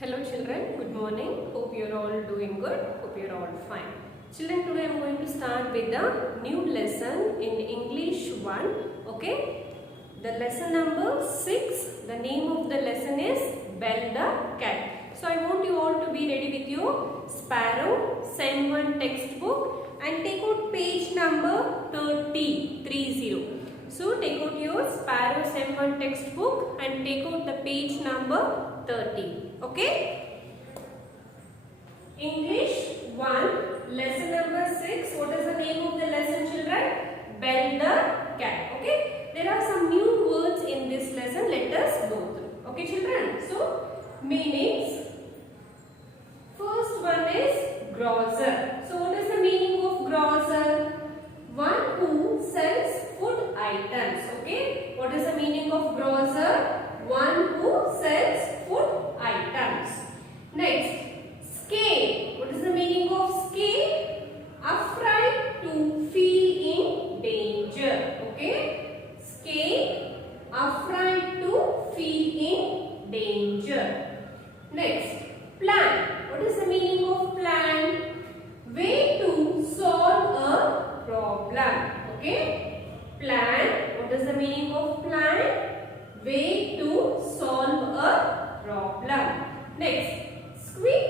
Hello children, good morning. Hope you are all doing good. Hope you are all fine. Children, today I am going to start with the new lesson in English 1. Okay. The lesson number 6. The name of the lesson is Bell the Cat. So I want you all to be ready with your Sparrow Sem 1 textbook and take out page number 30. So take out your Sparrow Sem 1 textbook and take out the page number 30. Okay? English 1, lesson number 6. What is the name of the lesson, children? Bell the Cat. Okay? There are some new words in this lesson. Let us go through. Okay, children? So, meanings. First one is grocer. So, what is the meaning of grocer? One who sells food items. Okay? What is the meaning of grocer? One who sells food items. Next, scare. What is the meaning of scare? Afraid to feel in danger. Okay? Scare, afraid to feel in danger. Next, plan. What is the meaning of plan? Way to solve a problem. Okay? Plan. What is the meaning of plan? Way to solve a problem. Next, squeak.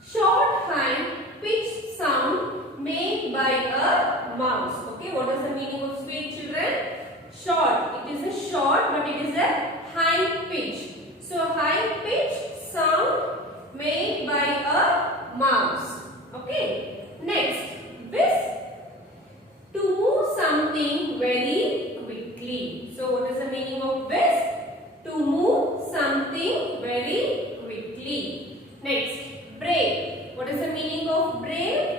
Short, high pitched sound made by a mouse. Okay, what is the meaning of squeak, children? Short. It is a short, but it is a high pitch. So, high pitched sound made by a mouse. Okay. Next, whisk. To move something very quickly. So, what is the meaning of whisk? To move something very quickly. Next, brave. What is the meaning of brave?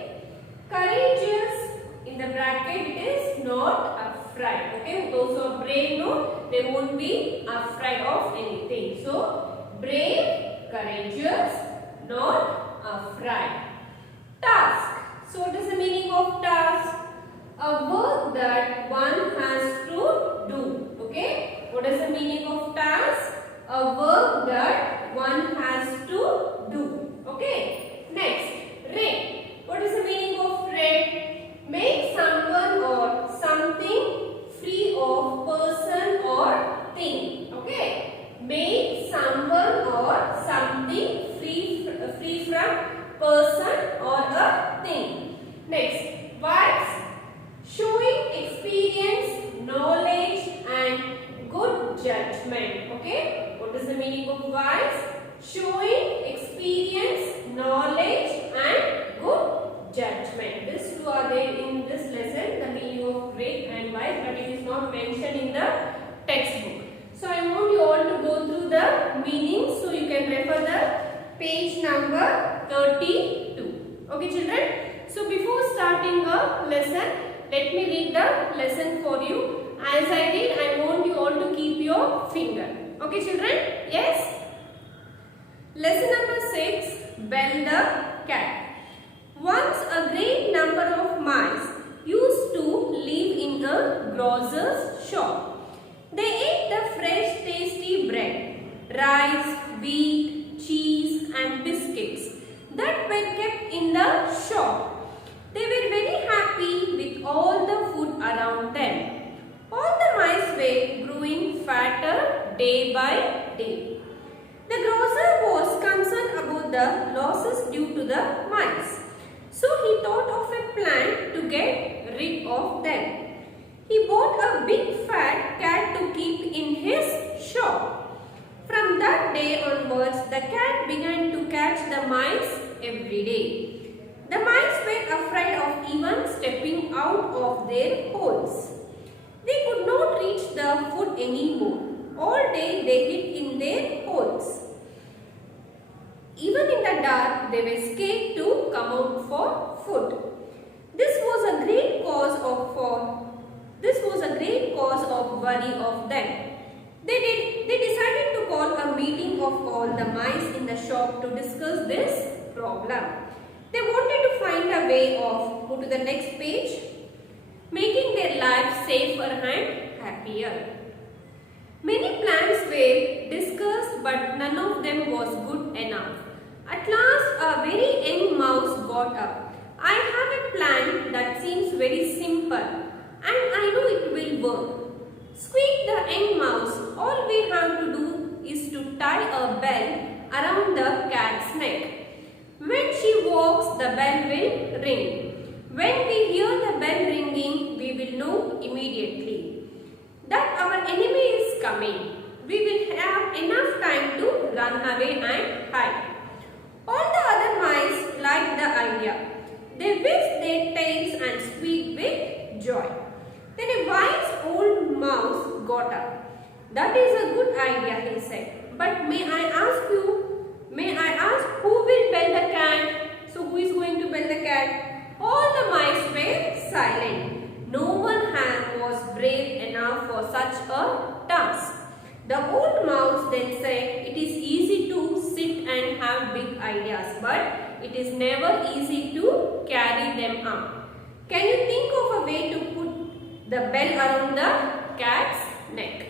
Courageous. In the bracket, it is not afraid. Okay, those who are brave, no, they won't be afraid of anything. So, brave, courageous, not afraid. Task. So, what is the meaning of task? A work that one has to do. Okay? What is the meaning of task? A work that one has to do. Okay? Next, red. What is the meaning of red? Make someone or something free of person or thing. Okay? Make someone or something free from person or a thing. Next, wise. Showing experience, knowledge and good judgment. Okay? What is the meaning of wise? Showing experience, knowledge and good judgment. These two are there in this lesson, the meaning of great and wise, but it is not mentioned in the textbook. So I want you all to go through the meanings, so you can refer the page number 32. Okay, children? So before starting a lesson, let me read the lesson for you. As I did, I want you all to keep your finger. Okay, children? Yes? Lesson number 6, Bell the Cat. Once a great number of mice used to live in a grocer's shop. They ate the fresh, tasty bread, rice, wheat, cheese and biscuits that were kept in the shop. They were very happy with all the food around them. All the mice were growing fatter day by day. The grocer was concerned about the losses due to the mice. So he thought of a plan to get rid of them. He bought a big fat cat to keep in his shop. From that day onwards, the cat began to catch the mice every day. The mice were afraid of even stepping out of their holes. They could not reach the food anymore. All day they hid in their holes. Even in the dark, they were scared to come out for food. This was a great cause of worry of them. They decided to call a meeting of all the mice in the shop to discuss this problem. They wanted to find a way of, go to the next page, making their lives safer and happier. Many plans were discussed, but none of them was good enough. At last a very young mouse got up. I have a plan that seems very simple and I know it will work. Squeaked the young mouse. All we have to do is to tie a bell around the cat's neck. When she walks, the bell will ring. When we hear the bell ringing, we will know immediately that our enemy is coming. We will have enough time to run away and hide. All the other mice liked the idea. They whisked their tails and squeaked with joy. Then a wise old mouse got up. That is a good idea, he said. But may I ask who will bell the cat? So who is going to bell the cat? All the mice were silent. No one was brave enough for such a task. The old mouse then said, it is easy to sit and have big ideas, but it is never easy to carry them up. Can you think of a way to put the bell around the cat's neck?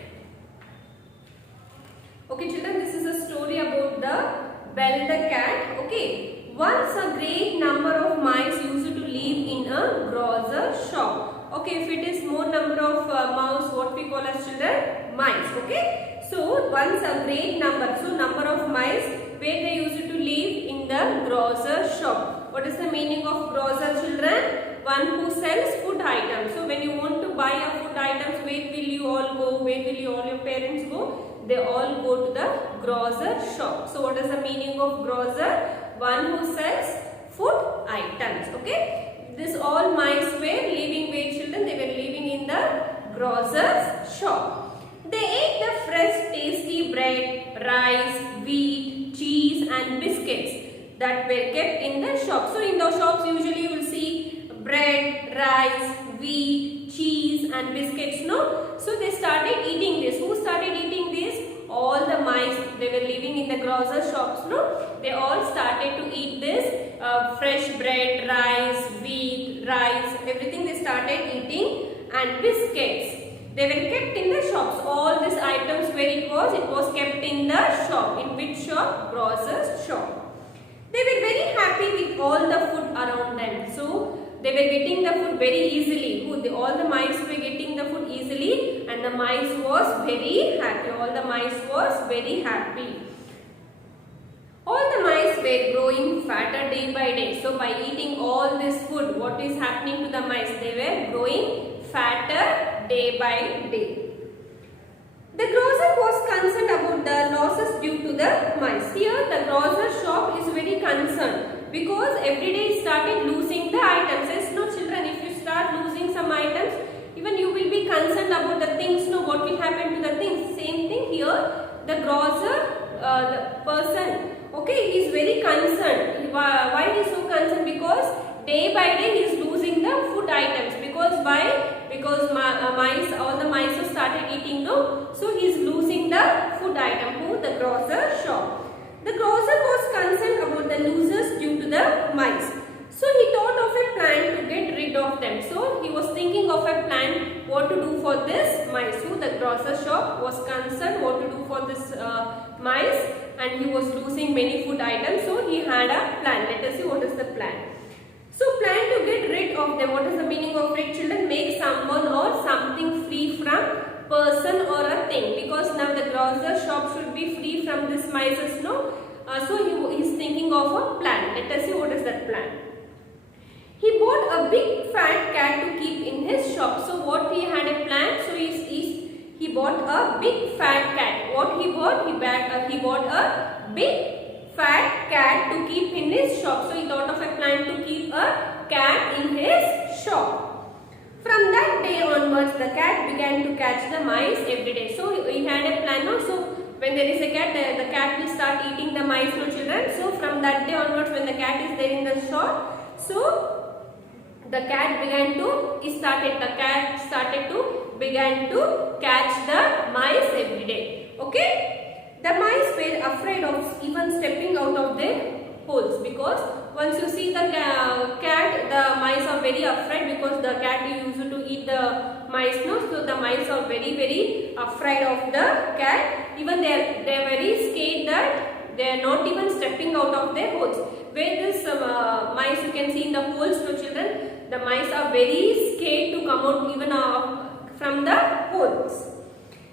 Okay children, this is a story about the bell the cat. Okay, once a great number of mice used to live in a grocer shop. Okay, if it is more number of mouse, what we call as children? Mice. Okay, so once a great number, so number of mice where they used to live in the grocer shop. What is the meaning of grocer children? One who sells food items. So when you want to buy a food items, where will you all go? Where will you all your parents go? They all go to the grocer shop. So what is the meaning of grocer? One who sells food items. Okay. This all mice were living where children? They were living in the grocer's shop. They ate the fresh tasty bread, rice, wheat, cheese and biscuits that were kept in the shop. So in the shops usually you will see bread, rice, wheat, cheese and biscuits, no? So they started eating this. Who started eating this? All the mice, they were living in the grocer shops, no? They all started to eat this fresh bread, rice, wheat, rice, everything they started eating, and biscuits. They were kept in the shops. All these items where it was kept in the shop. In which shop? Grocer's shop. They were very happy with all the food around them. So they were getting the food very easily. All the mice were getting the food easily and the mice was very happy. All the mice was very happy. All the mice were growing fatter day by day. So by eating all this food, what is happening to the mice? They were growing fatter day by day. The grocer was concerned about the losses due to the mice. Here the grocer shop is very concerned because every day it started losing the items. Yes, no children, if you start losing some items, even you will be concerned about the things, no, what will happen to the things. Same thing here, the grocer, the person, okay, he is very concerned. Why he is so concerned? Because day by day he is losing the food items. Because why? Because mice, all the mice have started eating, no? So he is losing the food item. Who? The grocer shop. The grocer was concerned about the losers due to the mice. So he thought of a plan to get rid of them. So he was thinking of a plan what to do for this mice. So the grocer shop was concerned what to do for this mice, and he was losing many food items. So he had a plan. Let us see what is the plan. So plan to get rid of them. What is the meaning of rid, children? Make someone or something free from person or a thing. Because now the grocer shop should be free from this mice, no? So he is thinking of a plan. Let us see what is that plan. He bought a big fat cat to keep in his shop. So what he had a plan? So he bought a big fat cat. What he bought? He bought a big fat cat to keep in his shop. So he thought of a plan to keep a cat in his shop. From that day onwards, the cat began to catch the mice every day. So he had a plan. No? So when there is a cat, the cat will start eating the mice, no children. So from that day onwards, when the cat is there in the shop, so the cat began to catch the mice every day. Okay? The mice were afraid of even stepping out of their holes, because once you see the cat, the mice are very afraid, because the cat used to eat the mice, no? So the mice are very afraid of the cat. Even they are very scared that They are not even stepping out of their holes. Where this mice you can see in the holes, no children, the mice are very scared to come out even from the holes.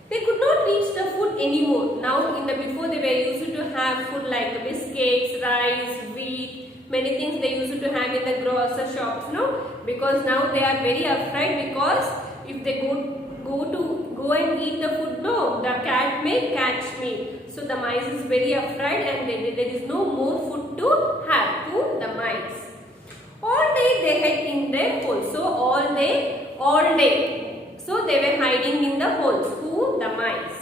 They could not reach the food anymore. Now in the before they were used to have food like biscuits, rice, wheat, many things they used to have in the grocery shops, no? Because now they are very afraid, because if they go and eat the food, no, the cat may catch me. So the mice is very afraid, and there is no more food to have to the mice. All day they hid in their holes. So all day. So they were hiding in the holes. Who? The mice.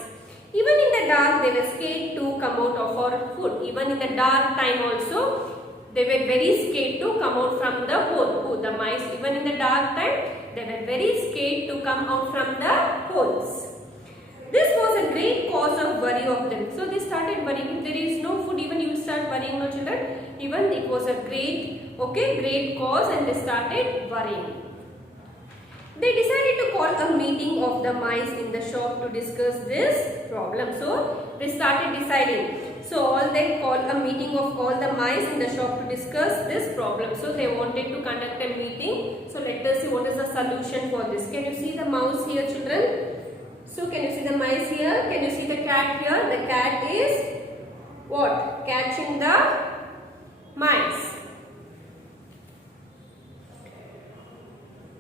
Even in the dark they were scared to come out of our food. Even in the dark time also they were very scared to come out from the hole. Who? The mice. Even in the dark time they were very scared to come out from the holes. This was a great cause of worry of them. So they started worrying. If there is no food, even you start worrying, no children. Even it was a great cause, and they started worrying. They decided to call a meeting of the mice in the shop to discuss this problem. So they started deciding. So they called a meeting of all the mice in the shop to discuss this problem. So they wanted to conduct a meeting. So let us see what is the solution for this. Can you see the mouse here, children? So can you see the mice here? Can you see the cat here? The cat is what? Catching the mice.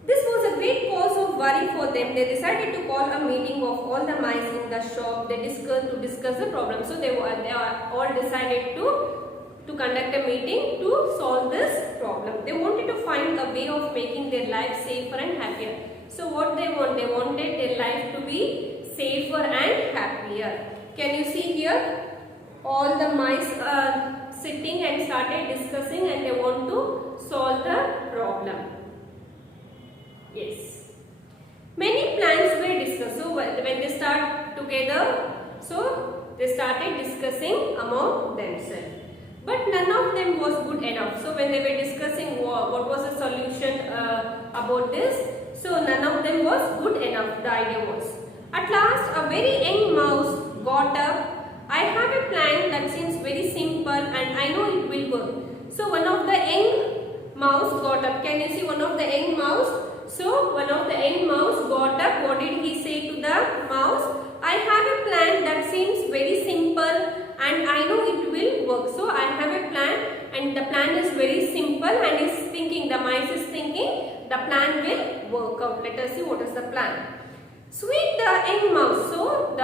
This was a great cause of worry for them. They decided to call a meeting of all the mice in the shop. They discuss the problem. So they all decided to conduct a meeting to solve this problem. They wanted to find a way of making their life safer and happier. So what they wanted their life to be safer and happier. Can you see here? All the mice are sitting and started discussing, and they want to solve the problem. Yes. Many plans were discussed. So when they start together, so they started discussing among themselves. But none of them was good enough. So when they were discussing what was the solution about this, so none of them was good enough, the idea was. At last a very young mouse got up. I have a plan that seems very simple and I know it will work. So one of the young mouse got up. Can you see one of the young mouse? So one of the young mouse got up. What did he say to the mouse? I have a plan that seems very simple and I know it will work. So I have a plan and the plan is very simple, and is thinking, the mice is thinking the plan will work out. Let us see what is the plan. Squeak the young mouse. So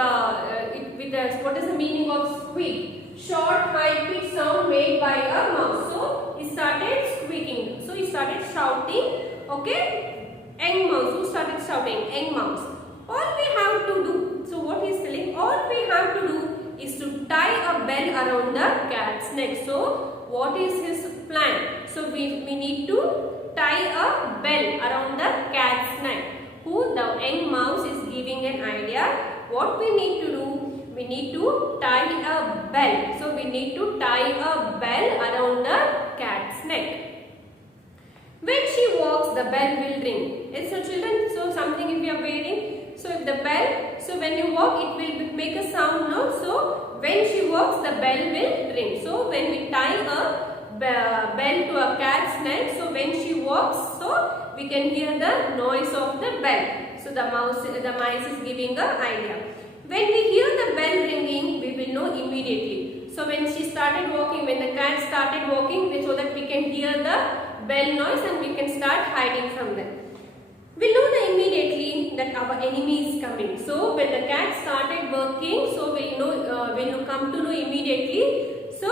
what is the meaning of squeak? Short high pitched sound made by a mouse. So he started squeaking. So he started shouting. Okay, young mouse. Who started shouting? Young mouse. All we have to do. So what he is telling? All we have to do is to tie a bell around the cat's neck. So what is his plan? So we need to tie a bell around the cat's neck. Who? The young mouse is giving an idea. What we need to do? We need to tie a bell. So we need to tie a bell around the cat's neck. When she walks, the bell will ring. Yes, so children, so something if you are wearing, so if the bell, so when you walk, it will make a sound, no? So when she walks, the bell will ring. So when we tie a bell to a cat's neck, so when she walks, so we can hear the noise of the bell. So the mice is giving an idea. When we hear the bell ringing, we will know immediately. So when she started walking, when the cat started walking, so that we can hear the bell noise and we can start hiding from them. We know immediately that our enemy is coming. So when the cat started working, so we'll come to know immediately. So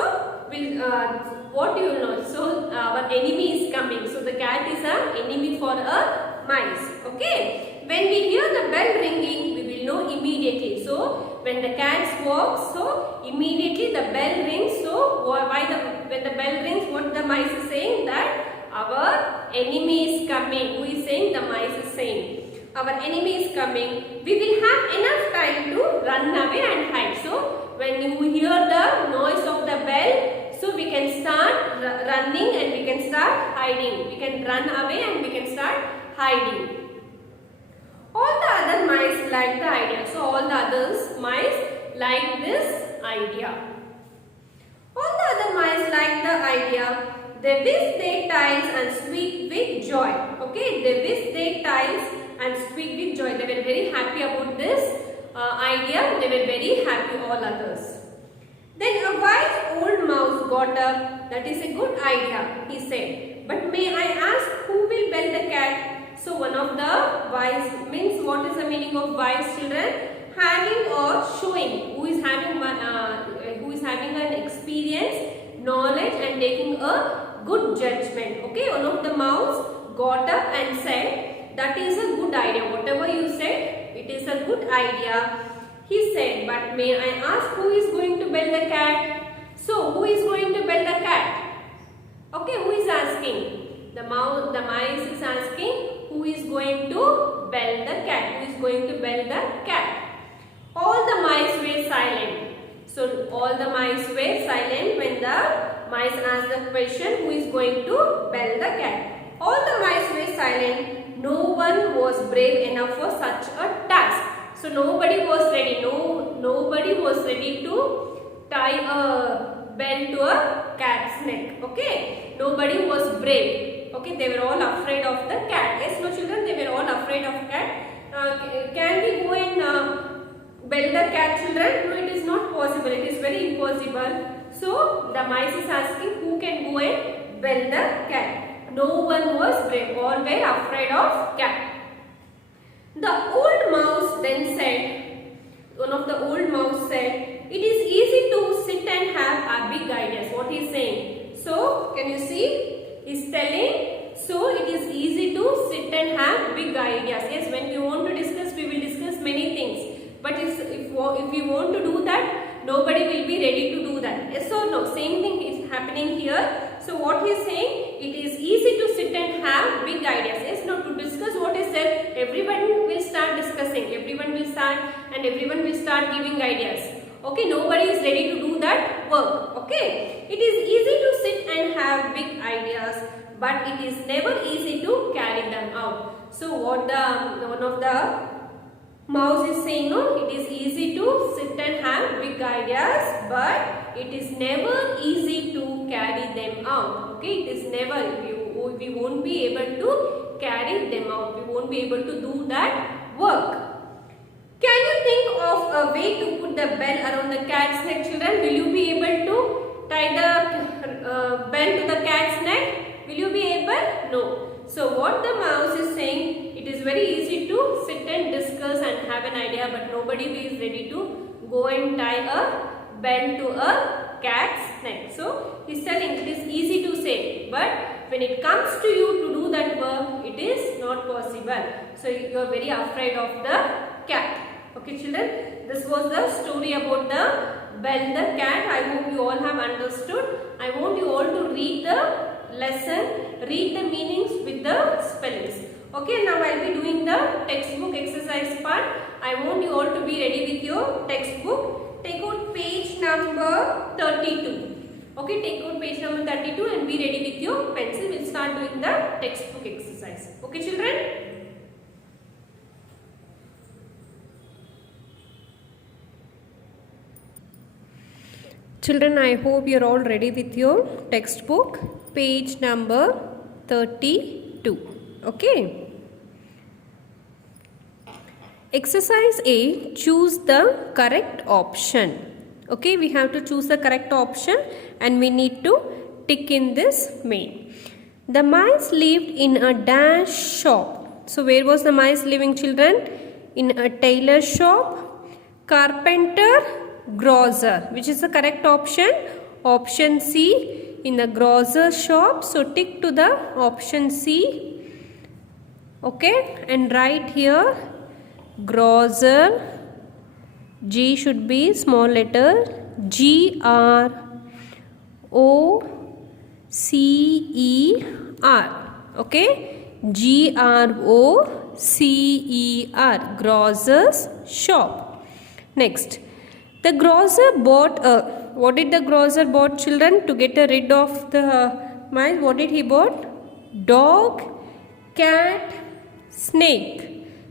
what do you know? So our enemy is coming. So the cat is an enemy for a mice. Okay. When we hear the bell ringing, we will know immediately. So when the cat walks, so immediately the bell rings. So when the bell rings, what the mice is saying? That our enemy is coming. Who is saying? The mice is saying. Our enemy is coming. We will have enough time to run away and hide. So when you hear the noise of the bell, so we can start running and we can start hiding. We can run away and we can start hiding. All the other mice like the idea. So all the others mice like this idea. like the idea. They whisk their tails and squeak with joy. Okay, they whisk their tails and squeak with joy. They were very happy about this idea. They were very happy, all others. Then a wise old mouse got up. That is a good idea, he said. But may I ask who will bell the cat? So one of the wise means, what is the meaning of wise, children? Having or showing, who is having an experience, knowledge and taking a good judgment. Okay, one of the mouse got up and said, that is a good idea. Whatever you said, it is a good idea. He said, but may I ask who is going to bell the cat? So, who is going to bell the cat? Okay, who is asking? The mice is asking who is going to bell the cat? Who is going to bell the cat? All the mice were silent. So, all the mice were silent when the mice asked the question, who is going to bell the cat? All the mice were silent. No one was brave enough for such a task. So nobody was ready. Nobody was ready to tie a bell to a cat's neck. Okay. Nobody was brave. Okay. They were all afraid of the cat. Yes, no children. They were all afraid of cat. Can we go and bell the cat, children? No, it is not possible. It is very impossible. So the mice is asking who can go and bell the cat. No one was brave. All were afraid of cat. The old mouse then said, one of the old mouse said, it is easy to sit and have a big ideas. What he is saying? So, can you see? He is telling, so it is easy to sit and have big ideas. Yes, when we want to discuss, we will discuss many things. But if we want to do that, nobody will be ready to do that. Yes or no? Same thing is happening here. So what he is saying, it is easy to sit and have big ideas. Yes, now to discuss what is said, everyone will start discussing, everyone will start giving ideas. Okay, nobody is ready to do that work. Okay, it is easy to sit and have big ideas, but it is never easy to carry them out. So what one of the mouse is saying, no, it is easy to sit and have big ideas, but it is never easy to carry them out. Okay, it is never, we won't be able to carry them out. We won't be able to do that work. Can you think of a way to put the bell around the cat's neck, children? Will you be able to tie the bell to the cat's neck? Will you be able? No. So what the mouse is saying, it is very easy to sit and discuss and have an idea, but nobody is ready to go and tie a bell to a cat's neck. So he is telling it is easy to say, but when it comes to you to do that work, it is not possible. So you are very afraid of the cat. Okay children, this was the story about the bell the cat. I hope you all have understood. I want you all to read the lesson, read the meanings with the spellings. Okay, now I will be doing the textbook exercise part. I want you all to be ready with your textbook. Take out page number 32. Okay, take out page number 32 and be ready with your pencil. We will start doing the textbook exercise. Okay children? Children, I hope you are all ready with your textbook. Page number 32. Okay. Exercise A, choose the correct option. Okay, we have to choose the correct option and we need to tick in this main. The mice lived in a dash shop. So where was the mice living, children? In a tailor shop, carpenter, grocer. Which is the correct option? Option C, in the grocer shop. So tick to the option C. Okay, and write here grocer. G should be small letter GROCER. Okay, GROCER, grocer's shop. Next, the grocer bought a, what did the grocer bought, children, to get rid of the mice? What did he bought? Dog, cat, snake.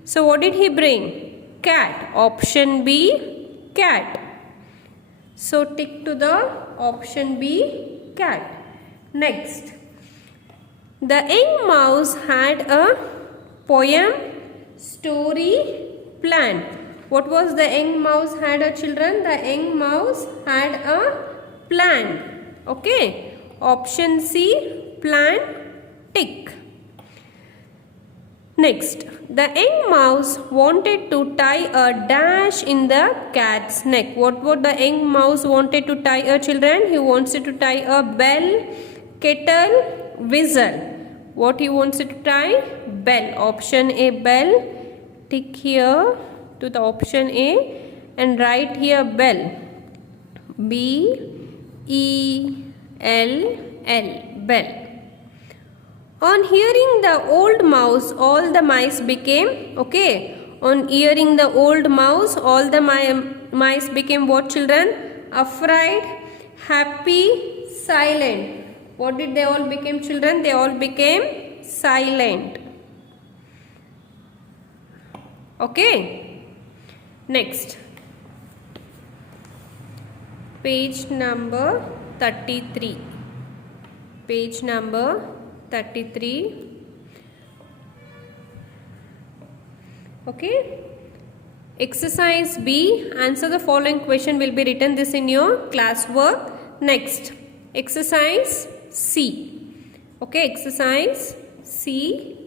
So what did he bring? Cat. Option B, cat. So tick to the option B, cat. Next, the young mouse had a poem, story, plan. What was the young mouse had a children? The young mouse had a plan. Okay. Option C, plan, tick. Next, the young mouse wanted to tie a dash in the cat's neck. What would the young mouse wanted to tie a children? He wanted to tie a bell, kettle, whistle. What he wants to tie? Bell. Option A, bell. Tick here to the option A and write here bell. B-E-L-L, bell. On hearing the old mouse, all the mice became, okay. On hearing the old mouse, all the mice became what children? Afraid, happy, silent. What did they all become children? They all became silent. Okay. Next. Page number 33. Page number 33. Okay. Exercise B. Answer the following question will be written this in your classwork. Next. Exercise C. Okay. Exercise C.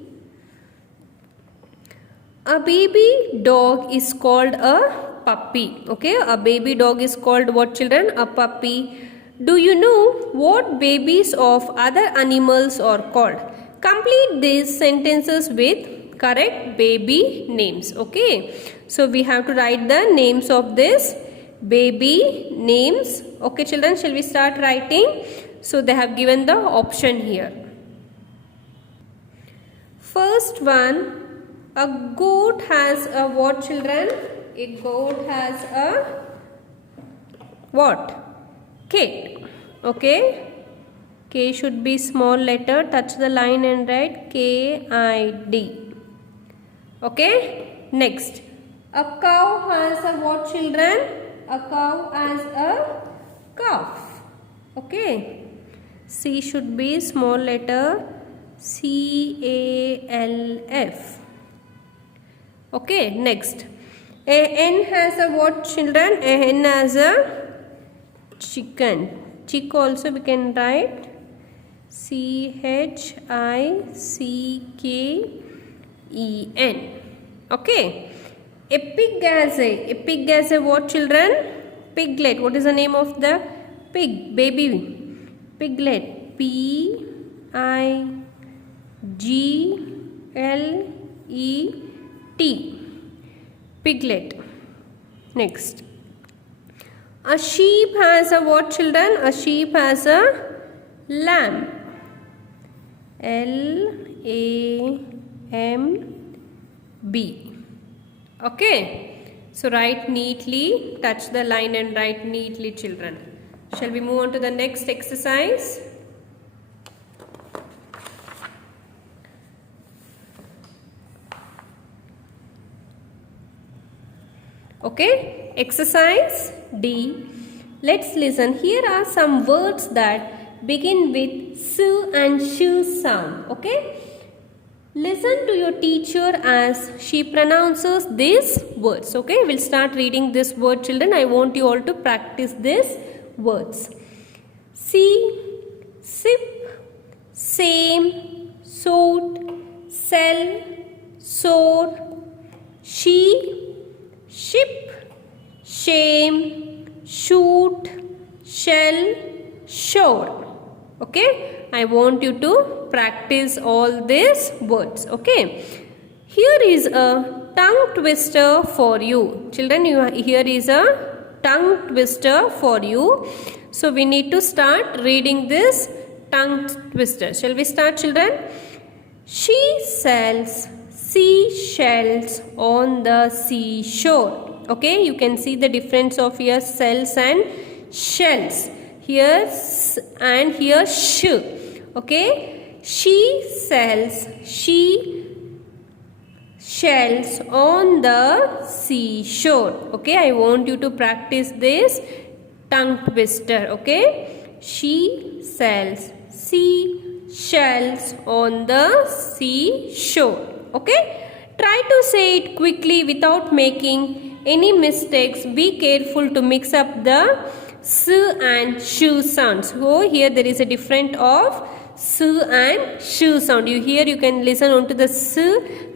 A baby dog is called a puppy. Okay. A baby dog is called what children? A puppy. Do you know what babies of other animals are called? Complete these sentences with correct baby names. Okay. So we have to write the names of this baby names. Okay children, shall we start writing? So they have given the option here. First one, a goat has a what children? A goat has a what? Kid. Okay. K should be small letter. Touch the line and write K-I-D. Okay. Next. A cow has a what children? A cow has a calf. Okay. C should be small letter. C-A-L-F. Okay. Next. A hen has a what children? A hen has a chicken. Chick also we can write C-H-I-C-K-E-N. Okay. A pig has a what children? Piglet. What is the name of the pig? Baby piglet. P-I-G-L-E-T. Piglet. Next. A sheep has a what children? A sheep has a lamb. L-A-M-B. Okay. So write neatly. Touch the line and write neatly children. Shall we move on to the next exercise? Okay. Exercise D. Let's listen. Here are some words that begin with S and Sh sound. Okay. Listen to your teacher as she pronounces these words. Okay. We'll start reading this word children. I want you all to practice these words. See, sip, same, sort, sell, soar, she, ship, shame, shoot, shell, shore. Okay. I want you to practice all these words. Okay. Here is a tongue twister for you. Children, here is a tongue twister for you. So we need to start reading this tongue twister. Shall we start children? She sells seashells on the seashore. Okay, you can see the difference of here cells and shells. Here s and here sh. Okay, she sells shells on the seashore. Okay, I want you to practice this tongue twister. Okay, She sells seashells on the seashore. Okay? Try to say it quickly without making any mistakes. Be careful to mix up the s and sh sounds. So here there is a difference of s and sh sound. You can listen on to the s,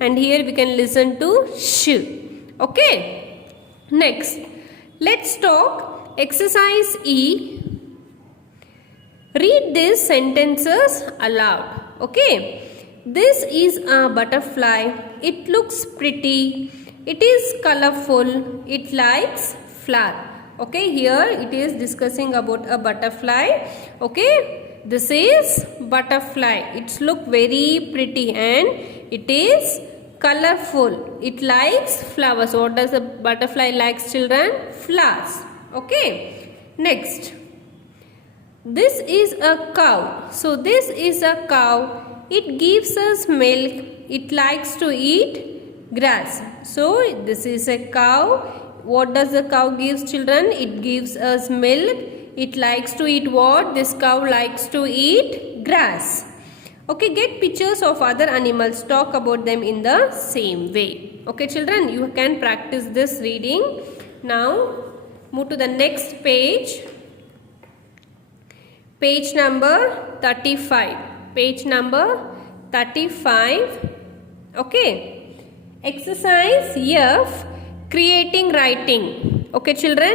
and here we can listen to sh. Okay? Next, let's talk exercise E. Read these sentences aloud. Okay? This is a butterfly. It looks pretty. It is colorful. It likes flower. Okay, here it is discussing about a butterfly. Okay, this is butterfly. It looks very pretty and it is colorful. It likes flowers. What does the butterfly likes, children? Flowers. Okay, next. This is a cow. So this is a cow. It gives us milk. It likes to eat grass. So this is a cow. What does the cow gives, children? It gives us milk. It likes to eat what? This cow likes to eat grass. Okay, get pictures of other animals. Talk about them in the same way. Okay, children, you can practice this reading. Now, move to the next page. Page number 35. Page number 35. Okay. Exercise F. Creating writing. Okay, children.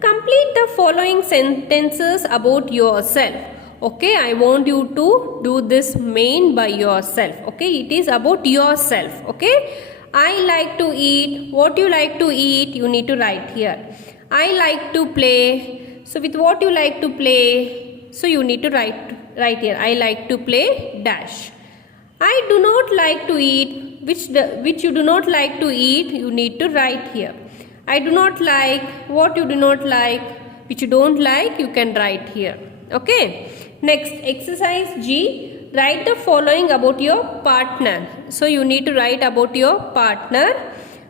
Complete the following sentences about yourself. Okay, I want you to do this main by yourself. Okay, it is about yourself. Okay, I like to eat. What you like to eat, you need to write here. I like to play. So with what you like to play, so you need to write here. I like to play dash. I do not like to eat. Which you do not like to eat, you need to write here. I do not like. What you do not like, which you don't like, you can write here. Okay. Next, exercise G. Write the following about your partner. So you need to write about your partner.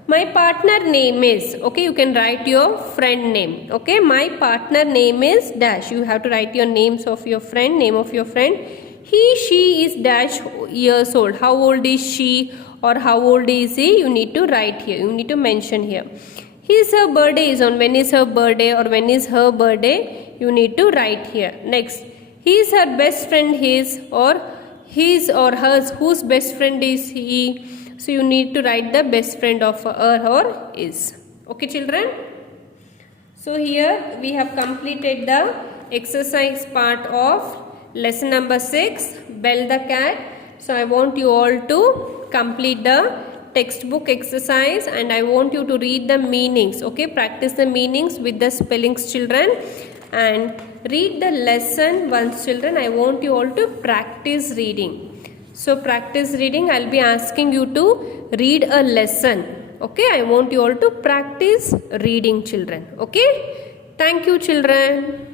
My partner name is. Okay, you can write your friend name. Okay, my partner name is dash. You have to write your names of your friend, name of your friend. She is dash years old. How old is she or how old is he? You need to write here. You need to mention here. Her birthday is on. When is her birthday or when is her birthday? You need to write here. Next, he is her best friend. His or hers. Whose best friend is he? So you need to write the best friend of her or is. Okay, children. So here we have completed the exercise part of lesson number 6, Bell the cat. So I want you all to complete the textbook exercise and I want you to read the meanings. Okay, practice the meanings with the spellings, children, and read the lesson once, children. I want you all to practice reading. So practice reading. I'll be asking you to read a lesson. Okay, I want you all to practice reading, children. Okay, thank you, children.